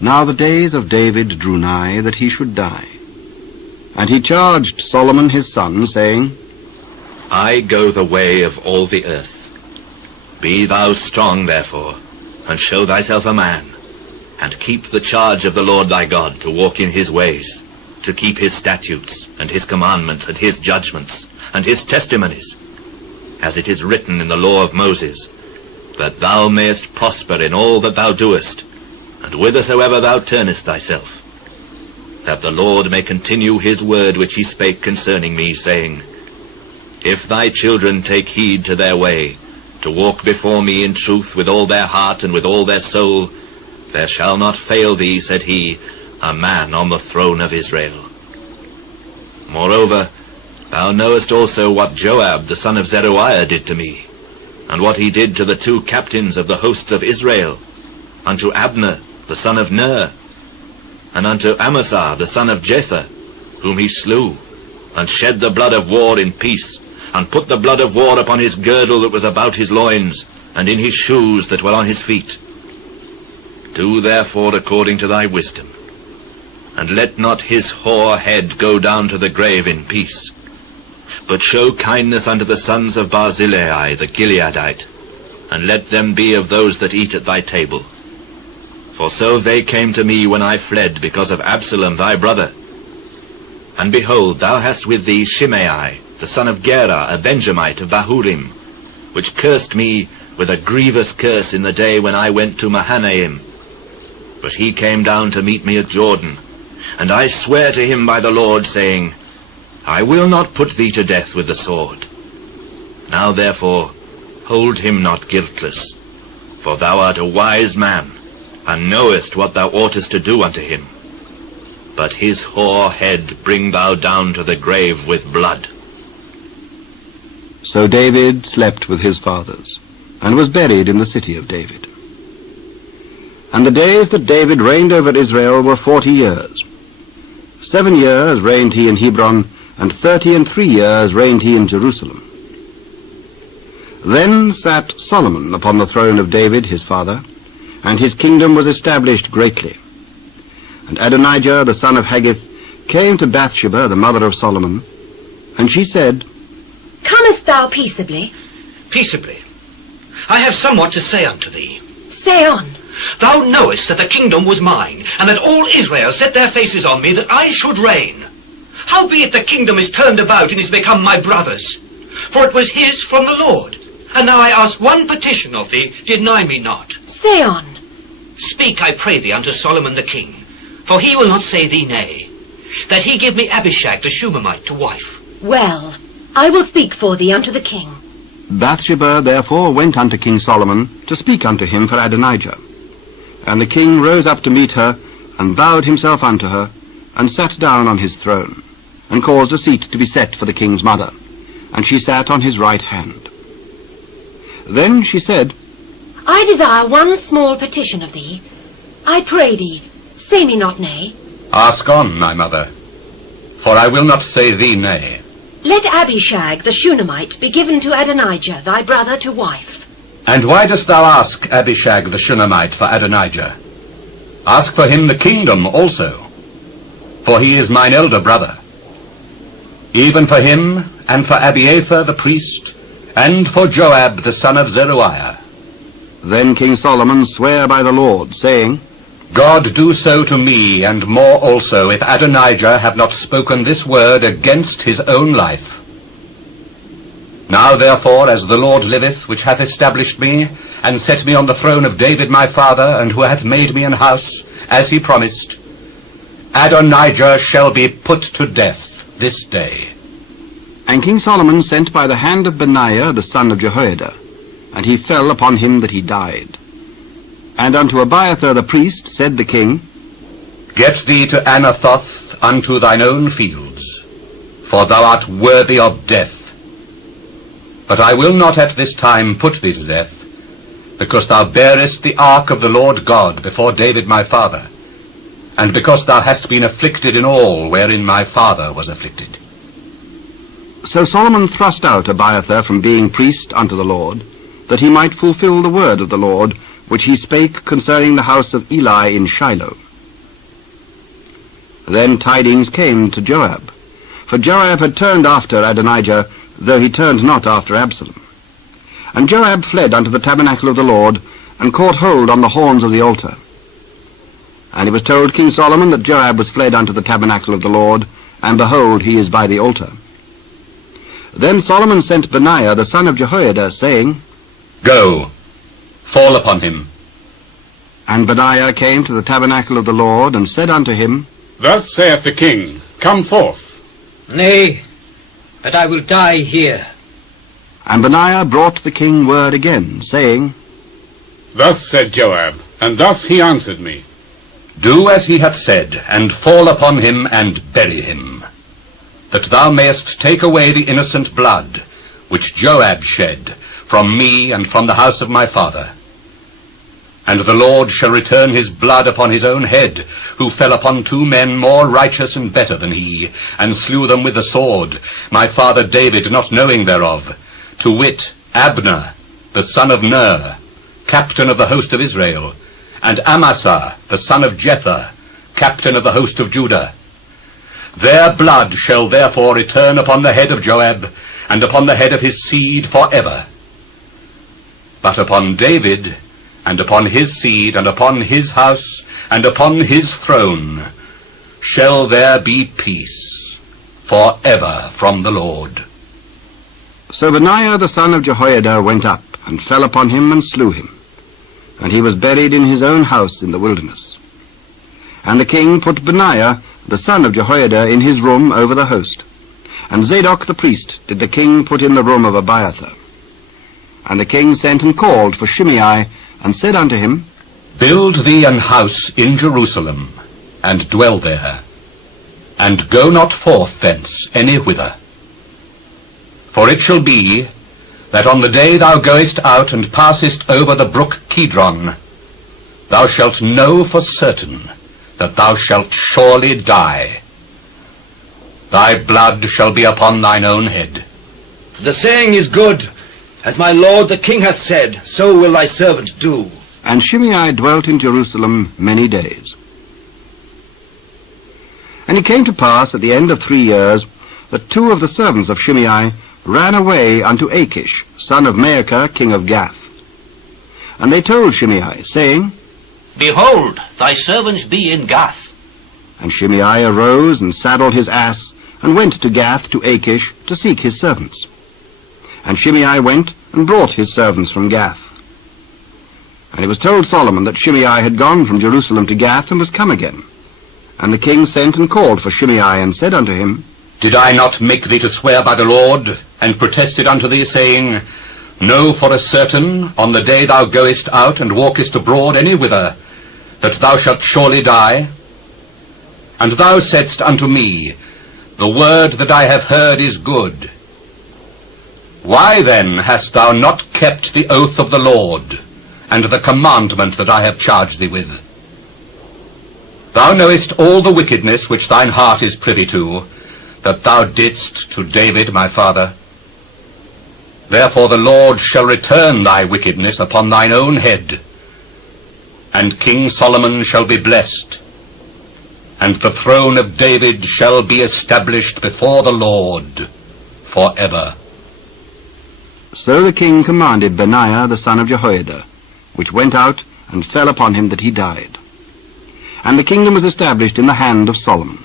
Now the days of David drew nigh that he should die. And he charged Solomon his son, saying, I go the way of all the earth. Be thou strong, therefore, and show thyself a man, and keep the charge of the Lord thy God, to walk in his ways, to keep his statutes, and his commandments, and his judgments, and his testimonies, as it is written in the law of Moses, that thou mayest prosper in all that thou doest, and whithersoever thou turnest thyself, that the Lord may continue his word which he spake concerning me, saying, If thy children take heed to their way, to walk before me in truth with all their heart and with all their soul, there shall not fail thee, said he, a man on the throne of Israel. Moreover, thou knowest also what Joab the son of Zeruiah did to me, and what he did to the 2 captains of the hosts of Israel, unto Abner the son of Ner, and unto Amasa the son of Jether, whom he slew, and shed the blood of war in peace, and put the blood of war upon his girdle that was about his loins, and in his shoes that were on his feet. Do therefore according to thy wisdom, and let not his hoar head go down to the grave in peace, but show kindness unto the sons of Barzillai the Gileadite, and let them be of those that eat at thy table. For so they came to me when I fled because of Absalom thy brother. And behold, thou hast with thee Shimei, the son of Gera, a Benjamite of Bahurim, which cursed me with a grievous curse in the day when I went to Mahanaim. But he came down to meet me at Jordan, and I swear to him by the Lord, saying, I will not put thee to death with the sword. Now therefore hold him not guiltless, for thou art a wise man, and knowest what thou oughtest to do unto him. But his hoar head bring thou down to the grave with blood. So David slept with his fathers, and was buried in the city of David. And the days that David reigned over Israel were 40 years. 7 years reigned he in Hebron, and 33 years reigned he in Jerusalem. Then sat Solomon upon the throne of David his father, and his kingdom was established greatly. And Adonijah the son of Haggith came to Bathsheba the mother of Solomon, and she said, Comest thou peaceably? Peaceably. I have somewhat to say unto thee. Say on. Thou knowest that the kingdom was mine, and that all Israel set their faces on me, that I should reign. Howbeit the kingdom is turned about, and is become my brother's. For it was his from the Lord. And now I ask one petition of thee, deny me not. Say on. Speak, I pray thee, unto Solomon the king, for he will not say thee nay, that he give me Abishag the Shunammite to wife. Well, I will speak for thee unto the king. Bathsheba therefore went unto King Solomon to speak unto him for Adonijah. And the king rose up to meet her, and bowed himself unto her, and sat down on his throne, and caused a seat to be set for the king's mother, and she sat on his right hand. Then she said, I desire one small petition of thee. I pray thee, say me not nay. Ask on, my mother, for I will not say thee nay. Let Abishag the Shunammite be given to Adonijah thy brother to wife. And why dost thou ask Abishag the Shunammite for Adonijah? Ask for him the kingdom also, for he is mine elder brother. Even for him, and for Abiathar the priest, and for Joab the son of Zeruiah. Then King Solomon sware by the Lord, saying, God do so to me, and more also, if Adonijah have not spoken this word against his own life. Now therefore, as the Lord liveth, which hath established me, and set me on the throne of David my father, and who hath made me an house, as he promised, Adonijah shall be put to death this day. And King Solomon sent by the hand of Benaiah the son of Jehoiada, and he fell upon him that he died. And unto Abiathar the priest said the king, Get thee to Anathoth unto thine own fields, for thou art worthy of death. But I will not at this time put thee to death, because thou bearest the ark of the Lord God before David my father, and because thou hast been afflicted in all wherein my father was afflicted. So Solomon thrust out Abiathar from being priest unto the Lord, that he might fulfill the word of the Lord, which he spake concerning the house of Eli in Shiloh. Then tidings came to Joab, for Joab had turned after Adonijah, though he turned not after Absalom. And Joab fled unto the tabernacle of the Lord, and caught hold on the horns of the altar. And it was told King Solomon that Joab was fled unto the tabernacle of the Lord, and behold, he is by the altar. Then Solomon sent Benaiah the son of Jehoiada, saying, Go, fall upon him. And Benaiah came to the tabernacle of the Lord, and said unto him, Thus saith the king, Come forth. Nay, but I will die here. And Benaiah brought the king word again, saying, Thus said Joab, and thus he answered me. Do as he hath said, and fall upon him, and bury him, that thou mayest take away the innocent blood, which Joab shed, from me and from the house of my father. And the Lord shall return his blood upon his own head, who fell upon 2 men more righteous and better than he, and slew them with the sword, my father David not knowing thereof, to wit, Abner, the son of Ner, captain of the host of Israel, and Amasa, the son of Jether, captain of the host of Judah. Their blood shall therefore return upon the head of Joab, and upon the head of his seed forever. But upon David, and upon his seed, and upon his house, and upon his throne, shall there be peace forever from the Lord. So Benaiah the son of Jehoiada went up, and fell upon him, and slew him. And he was buried in his own house in the wilderness. And the king put Benaiah the son of Jehoiada in his room over the host. And Zadok the priest did the king put in the room of Abiathar. And the king sent and called for Shimei, and said unto him, Build thee an house in Jerusalem, and dwell there, and go not forth thence any whither. For it shall be, that on the day thou goest out and passest over the brook Kidron, thou shalt know for certain that thou shalt surely die. Thy blood shall be upon thine own head. The saying is good. As my lord the king hath said, so will thy servant do. And Shimei dwelt in Jerusalem many days. And it came to pass at the end of 3 years, that 2 of the servants of Shimei ran away unto Achish, son of Maacah, king of Gath. And they told Shimei, saying, Behold, thy servants be in Gath. And Shimei arose and saddled his ass, and went to Gath to Achish to seek his servants. And Shimei went and brought his servants from Gath. And it was told Solomon that Shimei had gone from Jerusalem to Gath, and was come again. And the king sent and called for Shimei, and said unto him, Did I not make thee to swear by the Lord, and protested unto thee, saying, Know for a certain, on the day thou goest out and walkest abroad any whither, that thou shalt surely die? And thou saidst unto me, The word that I have heard is good. Why then hast thou not kept the oath of the Lord, and the commandment that I have charged thee with? Thou knowest all the wickedness which thine heart is privy to, that thou didst to David my father. Therefore the Lord shall return thy wickedness upon thine own head, and King Solomon shall be blessed, and the throne of David shall be established before the Lord forever. So the king commanded Benaiah the son of Jehoiada, which went out and fell upon him that he died. And the kingdom was established in the hand of Solomon.